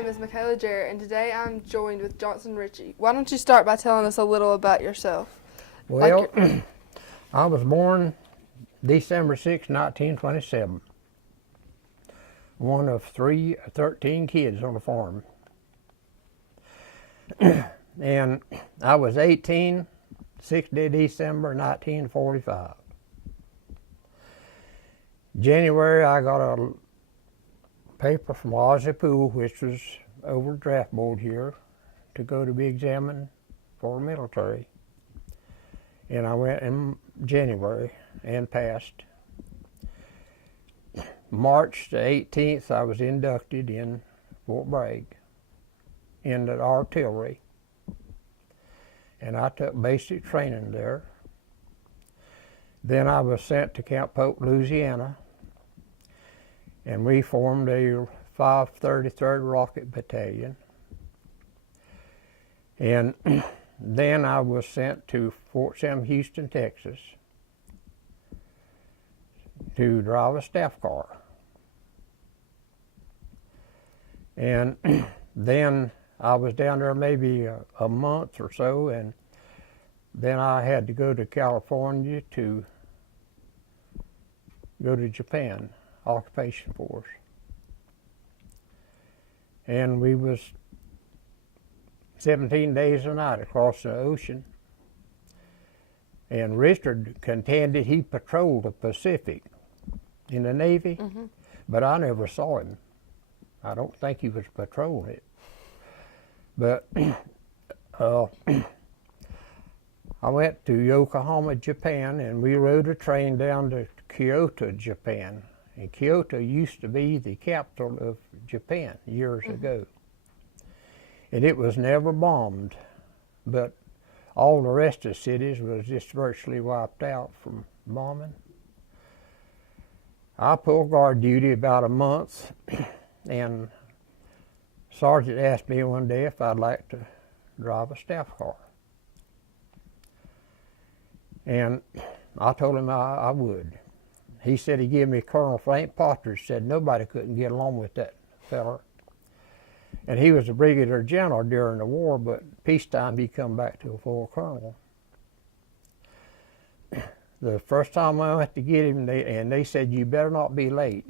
name is Michaela Jarrett, and today I'm joined with Johnson Ritchie. Why don't you start by telling us a little about yourself? Well, I was born December 6, 1927. One of 13 kids on the farm. And I was 18, 6th day December 1945. January, I got a paper from WWII, which was over the draft board here, to go to be examined for the military. And I went in January and passed. March the 18th, I was inducted in Fort Bragg in the artillery. And I took basic training there. Then I was sent to Camp Pope, Louisiana, and we formed a 533rd Rocket Battalion. And then I was sent to Fort Sam Houston, Texas, to drive a staff car. And then I was down there maybe a month or so, and then I had to go to California to go to Japan, occupation force. And we was 17 days a night across the ocean. And Richard contended he patrolled the Pacific in the Navy, but I never saw him. I don't think he was patrolling it. But I went to Yokohama, Japan, and we rode a train down to Kyoto, Japan. And Kyoto used to be the capital of Japan years ago. And it was never bombed, but all the rest of the cities was just virtually wiped out from bombing. I pulled guard duty about a month, and Sergeant asked me one day if I'd like to drive a staff car. And I told him I would. He said he gave me Colonel Frank Partridge, said nobody couldn't get along with that feller. And he was a brigadier general during the war, but peacetime he come back to a full colonel. The first time I went to get him, they said, you better not be late.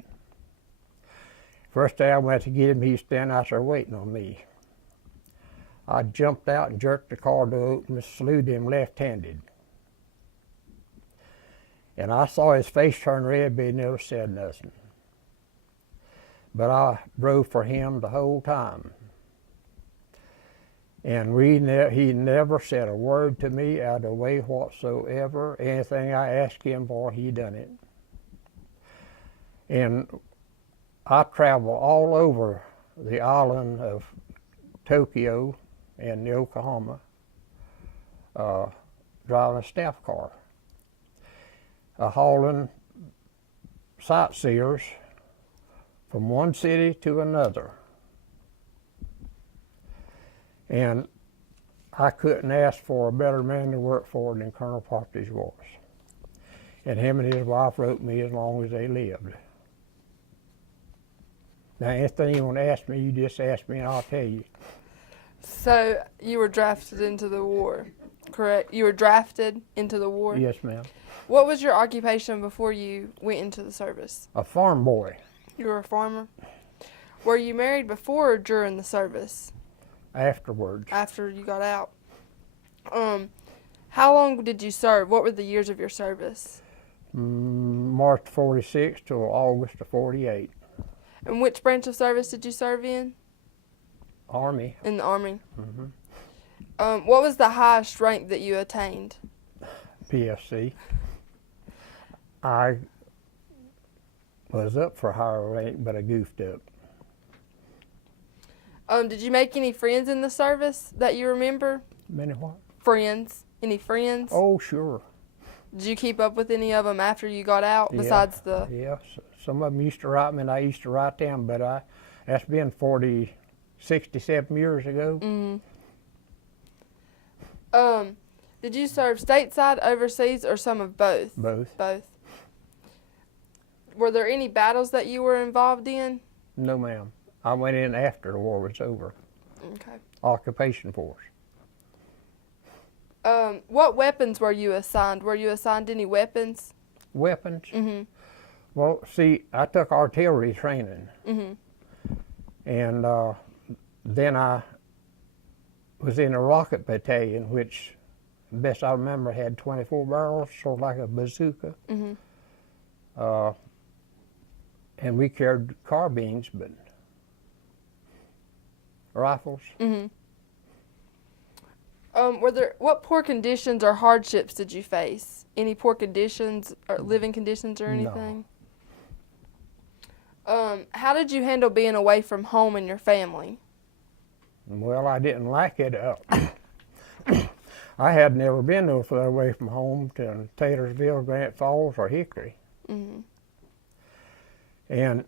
First day I went to get him, he was standing out there waiting on me. I jumped out and jerked the car door open and saluted him left-handed. And I saw his face turn red, but he never said nothing. But I drove for him the whole time. And he never said a word to me out of the way whatsoever. Anything I asked him for, he done it. And I traveled all over the island of Tokyo and Yokohama driving a staff car, hauling sightseers from one city to another. And I couldn't ask for a better man to work for than Colonel Partridge was. And him and his wife wrote me as long as they lived. Now, anything you want to ask me, you just ask me and I'll tell you. So you were drafted into the war, correct? You were drafted into the war? Yes, ma'am. What was your occupation before you went into the service? A farm boy. You were a farmer? Were you married before or during the service? Afterwards. After you got out. How long did you serve? What were the years of your service? March 46 till August of 48. And which branch of service did you serve in? Army. In the Army. What was the highest rank that you attained? PFC. I was up for higher rank, but I goofed up. Did you make any friends in the service that you remember? Many what? Friends. Any friends? Oh, sure. Did you keep up with any of them after you got out, besides the... Yeah, some of them used to write me and I used to write them, but that's been 67 years ago. Did you serve stateside, overseas, or some of both? Both. Both. Were there any battles that you were involved in? No, ma'am. I went in after the war was over. Okay. Occupation force. What weapons were you assigned? Were you assigned any weapons? Weapons? Mm-hmm. Well, see, I took artillery training. Mm-hmm. And then I was in a rocket battalion, which, best I remember, had 24 barrels, sort of like a bazooka. Mm-hmm. And we carried carbines, but rifles. Mm-hmm. What poor conditions or hardships did you face? Any poor conditions or living conditions or anything? No. How did you handle being away from home and your family? Well, I didn't like it. I had never been no further away from home to Taylorsville, Grant Falls, or Hickory. Mm-hmm. And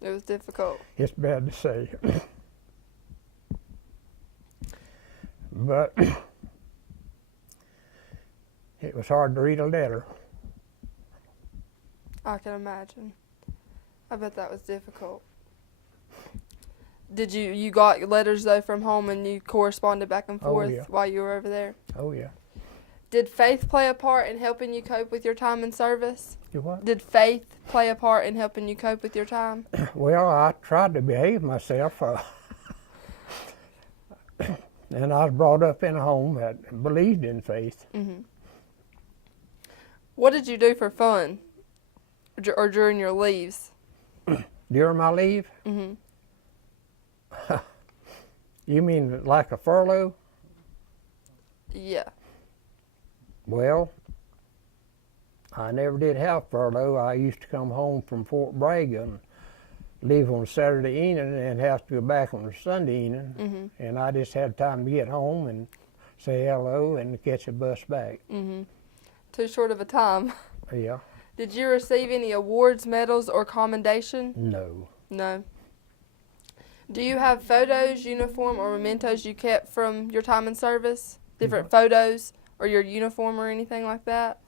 It was difficult. it's bad to say. But it was hard to read a letter. I can imagine. I bet that was difficult. Did you got letters though from home and you corresponded back and forth yeah. while you were over there? Oh, yeah. Did faith play a part in helping you cope with your time in service? You what? Did faith play a part in helping you cope with your time? Well, I tried to behave myself. And I was brought up in a home that believed in faith. Mm-hmm. What did you do for fun or during your leaves? During my leave? Mm-hmm. You mean like a furlough? Yeah. Well, I never did have furlough. I used to come home from Fort Bragg and leave on Saturday evening and have to go back on Sunday evening. Mm-hmm. And I just had time to get home and say hello and catch a bus back. Mm-hmm. Too short of a time. Yeah. Did you receive any awards, medals, or commendation? No. No. Do you have photos, uniform, or mementos you kept from your time in service? Different photos or your uniform or anything like that?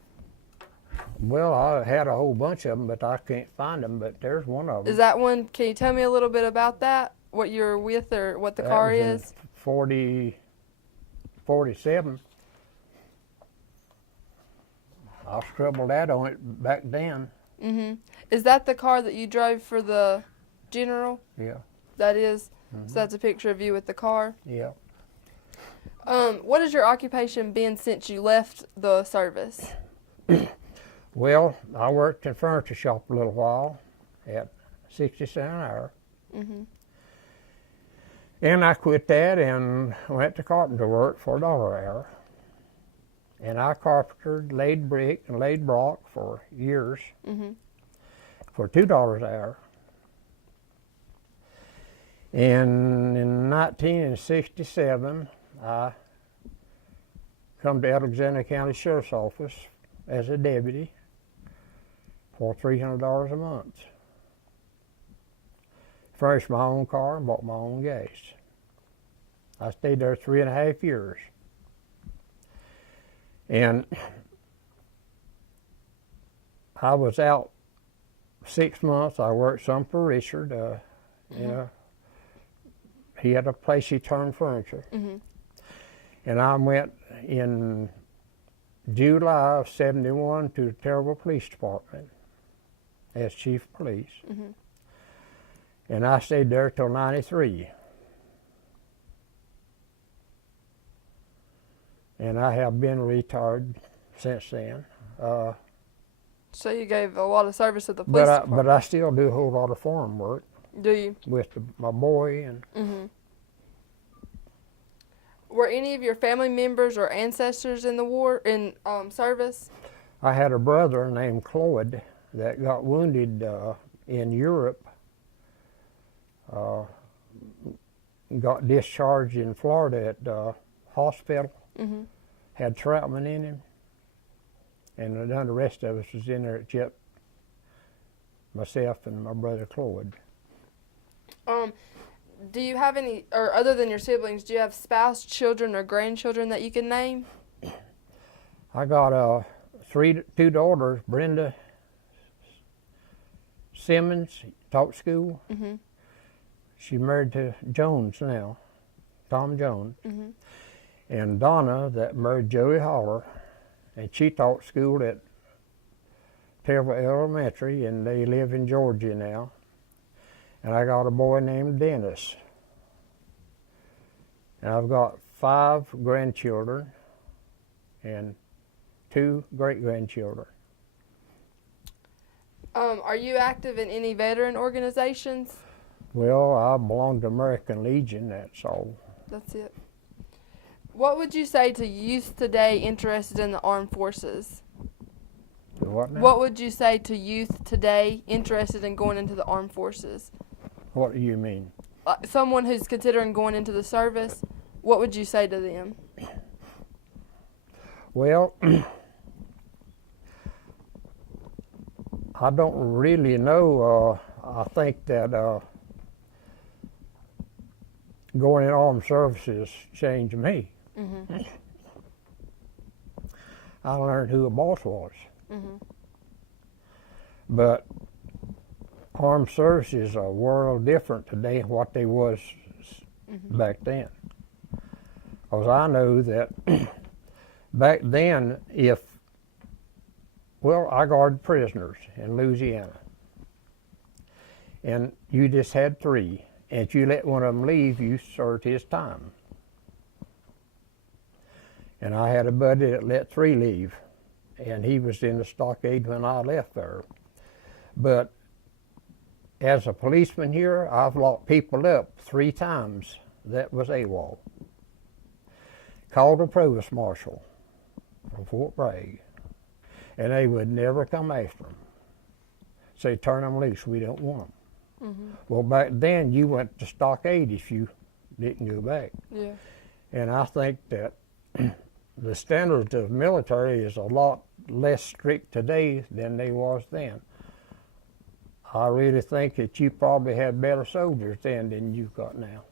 Well, I had a whole bunch of them, but I can't find them, but there's one of them. Is that one? Can you tell me a little bit about that? What you're with or what the That car was is? 47. I scribbled that on it back then. Mm-hmm. Is that the car that you drove for the general? Yeah. That is? Mm-hmm. So that's a picture of you with the car? Yeah. What has your occupation been since you left the service? Well, I worked in a furniture shop a little while at 60 cents an hour. Mm-hmm. And I quit that and went to carpenter work for $1 an hour. And I carpentered, laid brick, and laid block for years Mm-hmm. for $2 an hour. And in 1967, I come to Alexander County Sheriff's Office as a deputy for $300 a month. Furnished my own car and bought my own gas. I stayed there 3.5 years. And I was out 6 months. I worked some for Richard. You know, he had a place he turned furniture. Mm-hmm. And I went in July of '71 to the Terrible Police Department as chief of police. Mm-hmm. And I stayed there till '93. And I have been retired since then. So you gave a lot of service to the police department. But I still do a whole lot of farm work Do you? with my boy. And Mm-hmm. Were any of your family members or ancestors in the war, in service? I had a brother named Cloyd that got wounded in Europe. Got discharged in Florida at the hospital. Mm-hmm. Had shrapnel in him. And none of the rest of us was in there except myself and my brother Cloyd. Do you have any, or other than your siblings, do you have spouse, children, or grandchildren that you can name? I got two daughters, Brenda, Simmons taught school. Mm-hmm. She married to Jones now, Tom Jones. Mm-hmm. And Donna, that married Joey Holler, and she taught school at Taylor Elementary, and they live in Georgia now. And I got a boy named Dennis. And I've got 5 grandchildren and 2 great-grandchildren. Are you active in any veteran organizations? Well, I belong to American Legion, that's all. That's it. What would you say to youth today interested in the armed forces? What now? What would you say to youth today interested in going into the armed forces? What do you mean? Someone who's considering going into the service, what would you say to them? Well, I don't really know. I think that going in armed services changed me. Mm-hmm. I learned who a boss was. Mm-hmm. But armed services are a world different today than what they was Mm-hmm. back then. Because I know that back then, I guarded prisoners in Louisiana. And you just had 3. And if you let one of them leave, you served his time. And I had a buddy that let 3 leave. And he was in the stockade when I left there. But as a policeman here, I've locked people up 3 times that was AWOL. Called a provost marshal from Fort Bragg, and they would never come after them. Say, turn them loose, we don't want them. Mm-hmm. Well, back then, you went to stockade if you didn't go back. Yeah. And I think that the standards of military is a lot less strict today than they was then. I really think that you probably had better soldiers then than you've got now.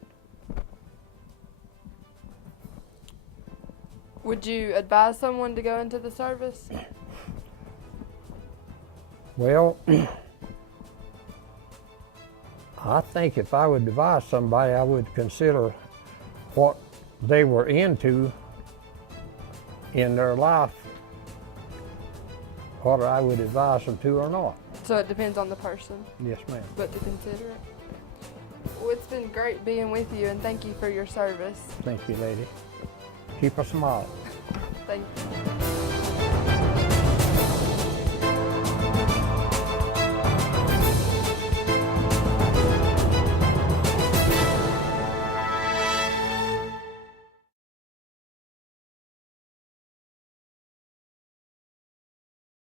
Would you advise someone to go into the service? Well, I think if I would advise somebody, I would consider what they were into in their life, whether I would advise them to or not. So it depends on the person, Yes, ma'am. but to consider it. Well, it's been great being with you, and thank you for your service. Thank you, lady. Keep a smile. Thank you.